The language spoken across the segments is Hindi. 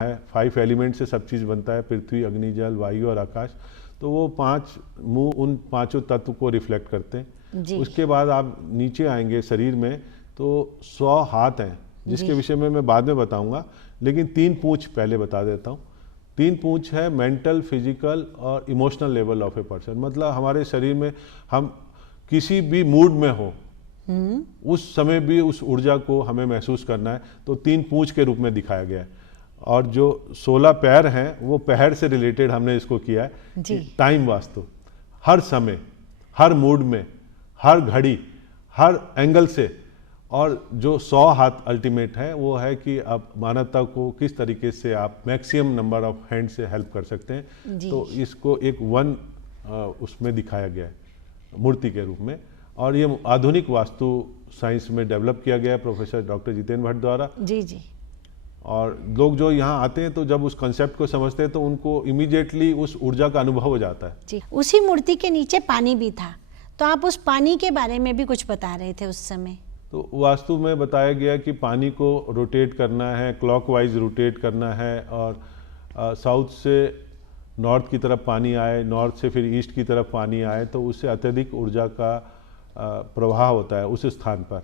है, 5 एलिमेंट से सब चीज़ बनता है, पृथ्वी, अग्नि, जल, वायु और आकाश। तो वो 5 मुंह उन पांचों तत्व को रिफ्लेक्ट करते हैं। उसके बाद आप नीचे आएंगे शरीर में तो 100 हाथ हैं, जिसके विषय में मैं बाद में बताऊंगा, लेकिन 3 पूंछ पहले बता देता हूँ। 3 पूंछ है मेंटल, फिजिकल और emotional level of a person. मतलब हमारे शरीर में हम किसी भी मूड में हो उस समय भी उस ऊर्जा को हमें महसूस करना है, तो 3 पूंछ के रूप में दिखाया गया है। और जो 16 पैर हैं वो पैर से रिलेटेड हमने इसको किया है। टाइम वास्तु हर समय, हर मूड में, हर घड़ी, हर एंगल से। और जो 100 हाथ अल्टीमेट है वो है कि आप मानवता को किस तरीके से आप मैक्सिमम नंबर ऑफ हैंड से हेल्प कर सकते हैं। तो इसको एक उसमें दिखाया गया है मूर्ति के रूप में। और ये आधुनिक वास्तु साइंस में डेवलप किया गया है प्रोफेसर डॉक्टर जितेंद्र भट्ट द्वारा। जी। और लोग जो यहाँ आते हैं तो जब उस कंसेप्ट को समझते हैं तो उनको इमीडिएटली उस ऊर्जा का अनुभव हो जाता है। जी। उसी मूर्ति के नीचे पानी भी था, तो आप उस पानी के बारे में भी कुछ बता रहे थे उस समय। तो वास्तु में बताया गया कि पानी को रोटेट करना है, क्लॉकवाइज रोटेट करना है, और साउथ से नॉर्थ की तरफ पानी आए, नॉर्थ से फिर ईस्ट की तरफ पानी आए, तो उससे अत्यधिक ऊर्जा का प्रवाह होता है उस स्थान पर।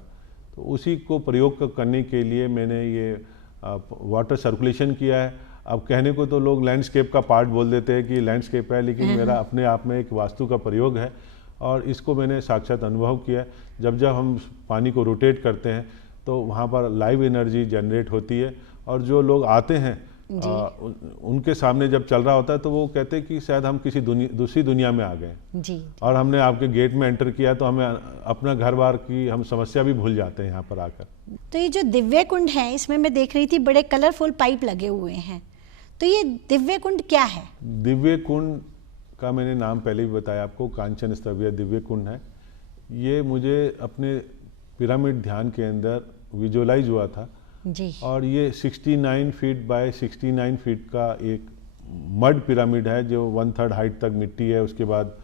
तो उसी को प्रयोग करने के लिए मैंने ये वाटर सर्कुलेशन किया है। अब कहने को तो लोग लैंडस्केप का पार्ट बोल देते हैं कि लैंडस्केप है, लेकिन मेरा अपने आप में एक वास्तु का प्रयोग है और इसको मैंने साक्षात अनुभव किया है। जब जब हम पानी को रोटेट करते हैं तो वहाँ पर लाइव एनर्जी जनरेट होती है, और जो लोग आते हैं उनके सामने जब चल रहा होता है तो वो कहते हैं कि शायद हम किसी दूसरी दुनिया में आ गए जी। और हमने आपके गेट में एंटर किया तो हमें अपना घर बार की हम समस्या भी भूल जाते हैं यहाँ पर आकर। तो ये जो दिव्य कुंड है, इसमें मैं देख रही थी बड़े कलरफुल पाइप लगे हुए हैं, तो ये दिव्य कुंड क्या है? दिव्य कुंड का मैंने नाम पहले भी बताया आपको, कांचन स्तव्य दिव्य कुंड है। ये मुझे अपने पिरामिड ध्यान के अंदर विजुअलाइज हुआ था जी। और ये 69 फीट बाय 69 फीट का एक मड पिरामिड है जो 1/3 हाइट तक मिट्टी है। उसके बाद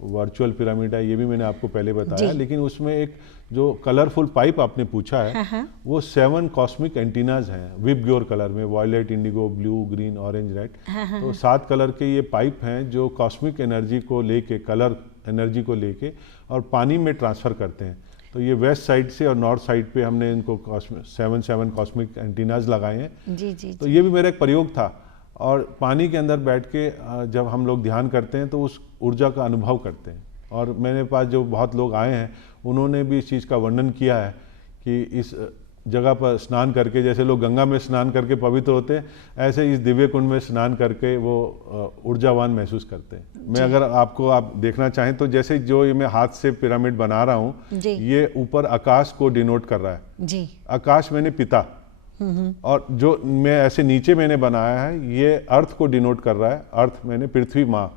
वर्चुअल पिरामिड है, ये भी मैंने आपको पहले बताया। लेकिन उसमें एक जो कलरफुल पाइप आपने पूछा है वो 7 कॉस्मिक एंटीनाज हैं विबग्योर कलर में, violet, indigo, blue, green, orange, red. तो 7 कलर के ये पाइप हैं जो कॉस्मिक एनर्जी को लेके, कलर एनर्जी को लेके और पानी में ट्रांसफर करते हैं। तो ये वेस्ट साइड से और नॉर्थ साइड पे हमने इनको 7 कॉस्मिक एंटीनाज लगाए हैं जी। तो ये भी मेरा एक प्रयोग था। और पानी के अंदर बैठ के जब हम लोग ध्यान करते हैं तो उस ऊर्जा का अनुभव करते हैं। और मेरे पास जो बहुत लोग आए हैं उन्होंने भी इस चीज़ का वर्णन किया है कि इस जगह पर स्नान करके, जैसे लोग गंगा में स्नान करके पवित्र होते हैं, ऐसे इस दिव्य कुंड में स्नान करके वो ऊर्जावान महसूस करते हैं। मैं अगर आप देखना चाहें तो जैसे जो ये मैं हाथ से पिरामिड बना रहा हूँ, ये ऊपर आकाश को डिनोट कर रहा है जी। आकाश मैंने पिता, और जो मैं ऐसे नीचे मैंने बनाया है ये अर्थ को डिनोट कर रहा है। अर्थ मैंने पृथ्वी माँ,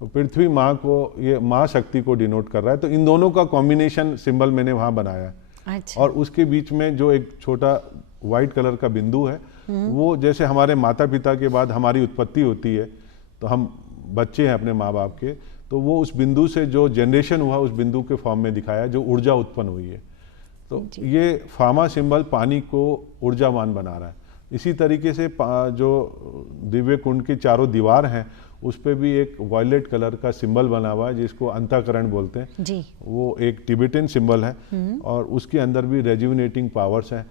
तो पृथ्वी माँ को, ये माँ शक्ति को डिनोट कर रहा है। तो इन दोनों का कॉम्बिनेशन सिंबल मैंने वहाँ बनाया है। अच्छा। और उसके बीच में जो एक छोटा व्हाइट कलर का बिंदु है, वो जैसे हमारे माता पिता के बाद हमारी उत्पत्ति होती है, तो हम बच्चे हैं अपने माँ बाप के, तो वो उस बिंदु से जो जनरेशन हुआ उस बिंदु के फॉर्म में दिखाया जो ऊर्जा उत्पन्न हुई है। तो ये फामा सिंबल पानी को ऊर्जावान बना रहा है। इसी तरीके से जो दिव्य कुंड की चारों दीवार हैं उस पर भी एक वॉयलेट कलर का सिंबल बना हुआ है जिसको अंतःकरण बोलते हैं जी। वो एक टिबेटन सिंबल है और उसके अंदर भी रेजुविनेटिंग पावर्स हैं।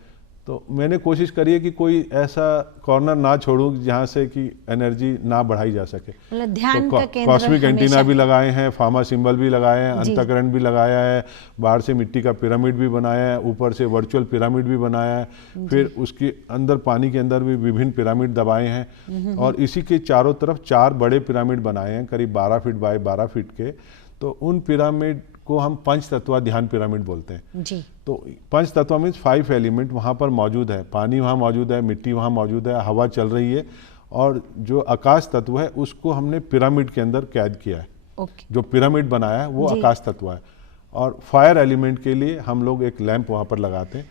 तो मैंने कोशिश करी है कि कोई ऐसा कॉर्नर ना छोड़ूं जहां से कि एनर्जी ना बढ़ाई जा सके। ध्यान का केंद्र कॉस्मिक एंटीना भी लगाए हैं, फामा सिंबल भी लगाए हैं, अंतःकरण भी लगाया है, बाहर से मिट्टी का पिरामिड भी बनाया है, ऊपर से वर्चुअल पिरामिड भी बनाया है, फिर उसके अंदर पानी के अंदर भी विभिन्न पिरामिड दबाए हैं। और इसी के चारों तरफ 4 बड़े पिरामिड बनाए हैं करीब 12 फीट बाय 12 फीट के। तो उन पिरामिड को हम पंच तत्वा ध्यान पिरामिड बोलते हैं जी। तो पंच तत्वा मीन्स 5 एलिमेंट वहाँ पर मौजूद है। पानी वहाँ मौजूद है, मिट्टी वहाँ मौजूद है, हवा चल रही है, और जो आकाश तत्व है उसको हमने पिरामिड के अंदर कैद किया है। जो पिरामिड बनाया है वो आकाश तत्व है। और फायर एलिमेंट के लिए हम लोग एक लैंप वहाँ पर लगाते हैं।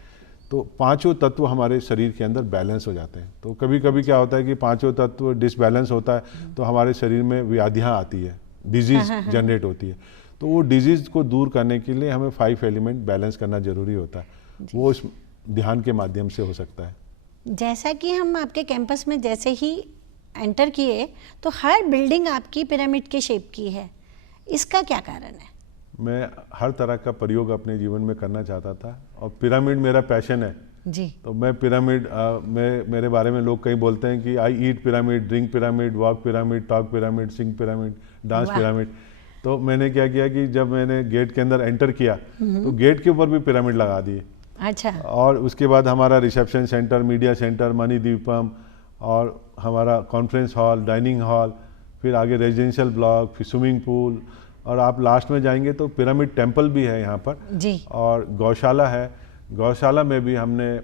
तो 5 तत्व हमारे शरीर के अंदर बैलेंस हो जाते हैं। तो कभी कभी क्या होता है कि 5 तत्व डिसबैलेंस होता है तो हमारे शरीर में व्याधियाँ आती है, डिजीज जनरेट होती है। तो वो डिजीज को दूर करने के लिए हमें 5 एलिमेंट बैलेंस करना जरूरी होता है। वो इस ध्यान के माध्यम से हो सकता है। जैसा कि हम आपके कैंपस में जैसे ही एंटर किए तो हर बिल्डिंग आपकी पिरामिड के शेप की है, इसका क्या कारण है? मैं हर तरह का प्रयोग अपने जीवन में करना चाहता था और पिरामिड मेरा पैशन है जी। तो मैं पिरामिड मेरे बारे में लोग कई बोलते हैं कि I eat pyramid, drink pyramid, walk pyramid, talk pyramid, sing pyramid, dance pyramid. तो मैंने क्या किया कि जब मैंने गेट के अंदर एंटर किया तो गेट के ऊपर भी पिरामिड लगा दिए। अच्छा। और उसके बाद हमारा रिसेप्शन सेंटर, मीडिया सेंटर, मणिद्वीपम और हमारा कॉन्फ्रेंस हॉल, डाइनिंग हॉल, फिर आगे रेजिडेंशियल ब्लॉक, फिर स्विमिंग पूल, और आप लास्ट में जाएंगे तो पिरामिड टेम्पल भी है यहाँ पर जी। और गौशाला है। गौशाला में भी हमने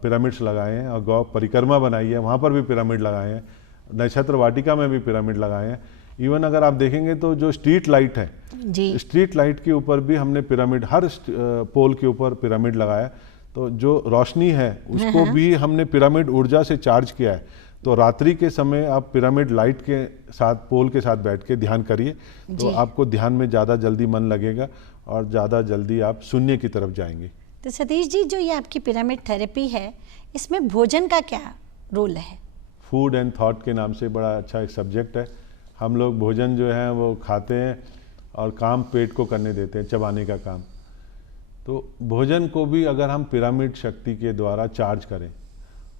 पिरामिड्स लगाए हैं और गौ परिक्रमा बनाई है, वहाँ पर भी पिरामिड लगाए हैं। नक्षत्र वाटिका में भी पिरामिड लगाए हैं। इवन अगर आप देखेंगे तो जो स्ट्रीट लाइट है जी, स्ट्रीट लाइट के ऊपर भी हमने पिरामिड, हर पोल के ऊपर पिरामिड लगाया। तो जो रोशनी है उसको भी हमने पिरामिड ऊर्जा से चार्ज किया है। तो रात्रि के समय आप पिरामिड लाइट के साथ, पोल के साथ बैठ के ध्यान करिए तो आपको ध्यान में ज़्यादा जल्दी मन लगेगा और ज़्यादा जल्दी आप शून्य की तरफ जाएंगे। तो सतीश जी, जो ये आपकी पिरामिड थेरेपी है, इसमें भोजन का क्या रोल है? फूड एंड थॉट के नाम से बड़ा अच्छा एक सब्जेक्ट है। हम लोग भोजन जो है वो खाते हैं और काम पेट को करने देते हैं, चबाने का काम। तो भोजन को भी अगर हम पिरामिड शक्ति के द्वारा चार्ज करें,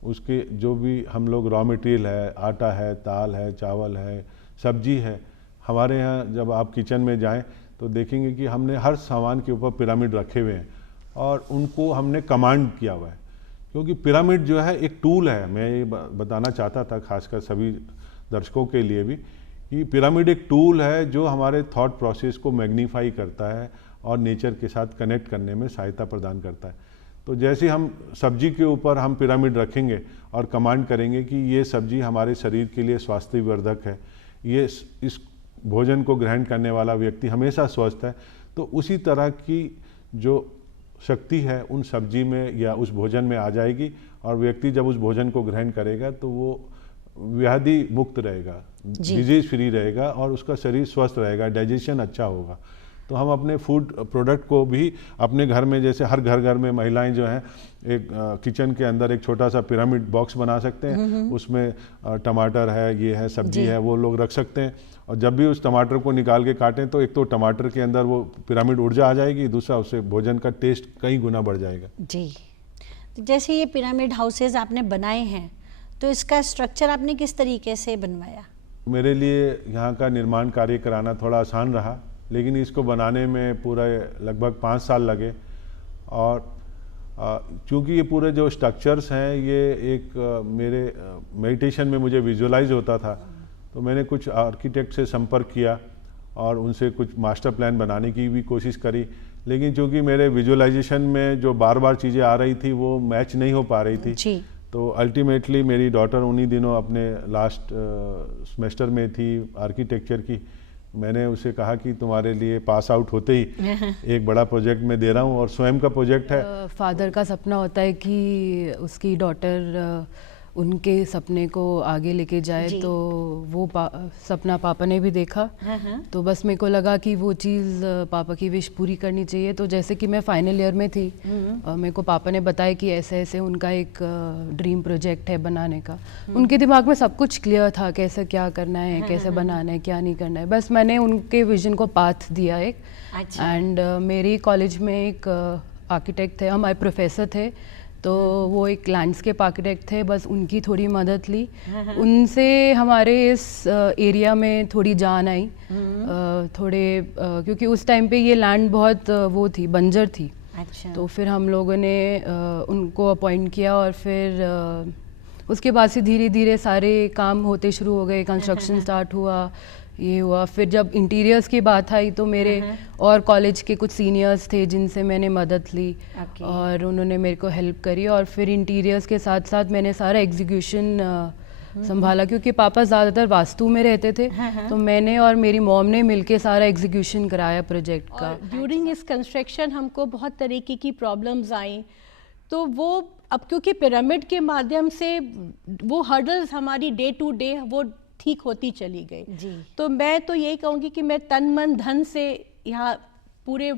उसके जो भी हम लोग रॉ मटेरियल है, आटा है, दाल है, चावल है, सब्जी है, हमारे यहाँ जब आप किचन में जाएं तो देखेंगे कि हमने हर सामान के ऊपर पिरामिड रखे हुए हैं और उनको हमने कमांड किया हुआ है। क्योंकि पिरामिड जो है एक टूल है। मैं ये बताना चाहता था खासकर सभी दर्शकों के लिए भी कि पिरामिड एक टूल है जो हमारे थॉट प्रोसेस को मैग्नीफाई करता है और नेचर के साथ कनेक्ट करने में सहायता प्रदान करता है। तो जैसे हम सब्जी के ऊपर हम पिरामिड रखेंगे और कमांड करेंगे कि ये सब्जी हमारे शरीर के लिए स्वास्थ्यवर्धक है, ये इस भोजन को ग्रहण करने वाला व्यक्ति हमेशा स्वस्थ है, तो उसी तरह की जो शक्ति है उन सब्जी में या उस भोजन में आ जाएगी और व्यक्ति जब उस भोजन को ग्रहण करेगा तो वो व्याधि मुक्त रहेगा, डिजीज फ्री रहेगा और उसका शरीर स्वस्थ रहेगा, डाइजेशन अच्छा होगा। तो हम अपने फूड प्रोडक्ट को भी अपने घर में, जैसे हर घर में महिलाएं जो हैं एक किचन के अंदर एक छोटा सा पिरामिड बॉक्स बना सकते हैं, उसमें टमाटर है, ये है, सब्जी है, वो लोग रख सकते हैं और जब भी उस टमाटर को निकाल के काटें तो एक तो टमाटर के अंदर वो पिरामिड ऊर्जा आ जाएगी, दूसरा उससे भोजन का टेस्ट कई गुना बढ़ जाएगा। जी। तो जैसे ये पिरामिड हाउसेज आपने बनाए हैं तो इसका स्ट्रक्चर आपने किस तरीके से बनवाया? मेरे लिए यहाँ का निर्माण कार्य कराना थोड़ा आसान रहा, लेकिन इसको बनाने में पूरा लगभग 5 साल लगे और क्योंकि ये पूरे जो स्ट्रक्चर्स हैं ये एक मेरे मेडिटेशन में मुझे विजुअलाइज होता था, तो मैंने कुछ आर्किटेक्ट से संपर्क किया और उनसे कुछ मास्टर प्लान बनाने की भी कोशिश करी, लेकिन चूंकि मेरे विजुअलाइजेशन में जो बार बार चीज़ें आ रही थी वो मैच नहीं हो पा रही थी जी। तो अल्टीमेटली मेरी डॉटर उन्हीं दिनों अपने लास्ट सेमेस्टर में थी आर्किटेक्चर की, मैंने उसे कहा कि तुम्हारे लिए पास आउट होते ही एक बड़ा प्रोजेक्ट मैं दे रहा हूँ और स्वयं का प्रोजेक्ट है। फादर का सपना होता है कि उसकी डॉटर उनके सपने को आगे लेके जाए, तो वो सपना पापा ने भी देखा। तो बस मेरे को लगा कि वो चीज़ पापा की विश पूरी करनी चाहिए। तो जैसे कि मैं फाइनल ईयर में थी, मेरे को पापा ने बताया कि ऐसे ऐसे उनका एक ड्रीम प्रोजेक्ट है बनाने का। उनके दिमाग में सब कुछ क्लियर था, कैसे क्या करना है, कैसे बनाना है, क्या नहीं करना है। बस मैंने उनके विजन को पाथ दिया एक। एंड मेरी कॉलेज में एक आर्किटेक्ट थे, हमारे प्रोफेसर थे, तो वो एक लैंडस्केप आर्किटेक्ट थे, बस उनकी थोड़ी मदद ली। उनसे हमारे इस एरिया में थोड़ी जान आई थोड़े, क्योंकि उस टाइम पे ये लैंड बहुत वो थी, बंजर थी। अच्छा। तो फिर हम लोगों ने उनको अपॉइंट किया और फिर उसके बाद से धीरे धीरे सारे काम होते शुरू हो गए, कंस्ट्रक्शन स्टार्ट हुआ, ये हुआ। फिर जब इंटीरियर्स की बात आई तो मेरे और कॉलेज के कुछ सीनियर्स थे जिनसे मैंने मदद ली और उन्होंने मेरे को हेल्प करी और फिर इंटीरियर्स के साथ साथ मैंने सारा एग्जीक्यूशन संभाला, क्योंकि पापा ज़्यादातर वास्तु में रहते थे। तो मैंने और मेरी मॉम ने मिलके सारा एग्जीक्यूशन कराया प्रोजेक्ट का। ड्यूरिंग इस कंस्ट्रक्शन हमको बहुत तरीके की प्रॉब्लम्स आई, तो वो अब क्योंकि पिरामिड के माध्यम से वो हर्डल्स हमारी डे टू डे वो ठीक होती चली गई। तो मैं तो यही कहूँगी कि मैं तन मन धन से यहाँ पूरे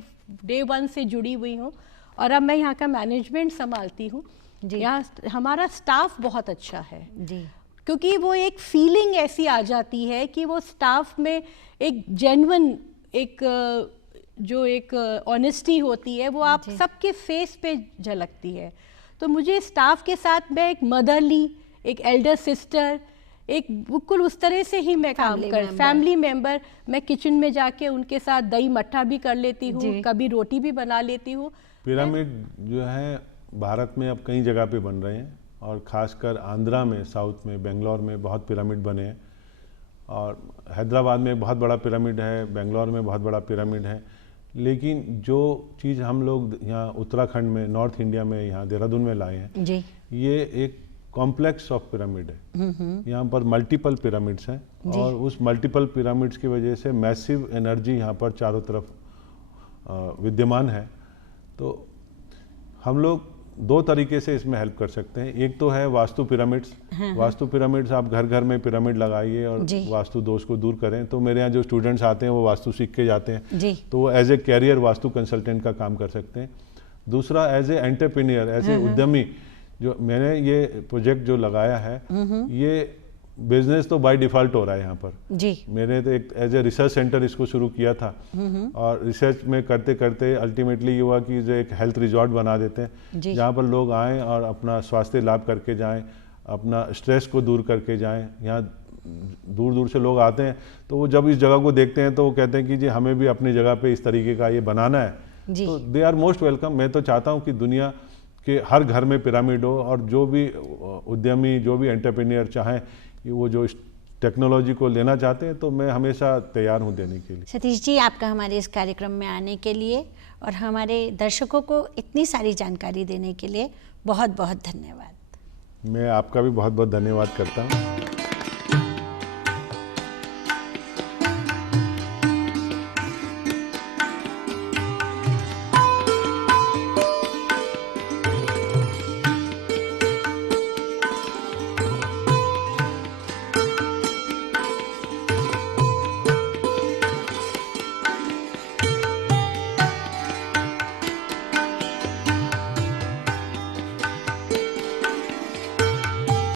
डे 1 से जुड़ी हुई हूँ और अब मैं यहाँ का मैनेजमेंट संभालती हूँ। यहाँ हमारा स्टाफ बहुत अच्छा है जी, क्योंकि वो एक फीलिंग ऐसी आ जाती है कि वो स्टाफ में एक जेन्युइन एक ऑनेस्टी होती है, वो आप सबके फेस पे झलकती है। तो मुझे स्टाफ के साथ मैं एक मदरली, एक एल्डर सिस्टर, एक बिल्कुल उस तरह से ही मैं काम कर, फैमिली मेंबर, मैं किचन में जाके उनके साथ दही मट्ठा भी कर लेती हूँ, कभी रोटी भी बना लेती हूँ। पिरामिड जो है भारत में अब कई जगह पे बन रहे हैं और ख़ासकर आंध्रा में, साउथ में, बेंगलोर में बहुत पिरामिड बने हैं और हैदराबाद में बहुत बड़ा पिरामिड है, बेंगलोर में बहुत बड़ा पिरामिड है। लेकिन जो चीज़ हम लोग यहाँ उत्तराखंड में, नॉर्थ इंडिया में, यहाँ देहरादून में लाए हैं जी, ये एक कॉम्प्लेक्स ऑफ पिरामिड है। यहाँ पर मल्टीपल पिरामिड्स हैं और उस मल्टीपल पिरामिड्स की वजह से मैसिव एनर्जी यहाँ पर चारों तरफ विद्यमान है। तो हम लोग दो तरीके से इसमें हेल्प कर सकते हैं। एक तो है वास्तु पिरामिड्स। वास्तु पिरामिड्स आप घर घर में पिरामिड लगाइए और वास्तु दोष को दूर करें। तो मेरे यहाँ जो स्टूडेंट्स आते हैं वो वास्तु सीख के जाते हैं, तो वो as a career Vastu consultant का काम कर सकते हैं। दूसरा as a entrepreneur, as a उद्यमी, जो मैंने ये प्रोजेक्ट जो लगाया है ये बिजनेस तो बाय डिफ़ॉल्ट हो रहा है यहाँ पर जी। मैंने तो एक एज ए रिसर्च सेंटर इसको शुरू किया था और रिसर्च में करते करते अल्टीमेटली ये हुआ कि जो एक हेल्थ रिजॉर्ट बना देते हैं जहाँ पर लोग आएँ और अपना स्वास्थ्य लाभ करके जाएं, अपना स्ट्रेस को दूर करके जाएं। यहाँ दूर दूर से लोग आते हैं तो वो जब इस जगह को देखते हैं तो वो कहते हैं कि जी हमें भी अपनी जगह पे इस तरीके का ये बनाना है, तो दे आर मोस्ट वेलकम। मैं तो चाहता हूँ कि दुनिया के हर घर में पिरामिड हो और जो भी उद्यमी, जो भी एंटरप्रेन्योर चाहें वो जो इस टेक्नोलॉजी को लेना चाहते हैं तो मैं हमेशा तैयार हूं देने के लिए। सतीश जी, आपका हमारे इस कार्यक्रम में आने के लिए और हमारे दर्शकों को इतनी सारी जानकारी देने के लिए बहुत बहुत धन्यवाद। मैं आपका भी बहुत बहुत धन्यवाद करता हूं।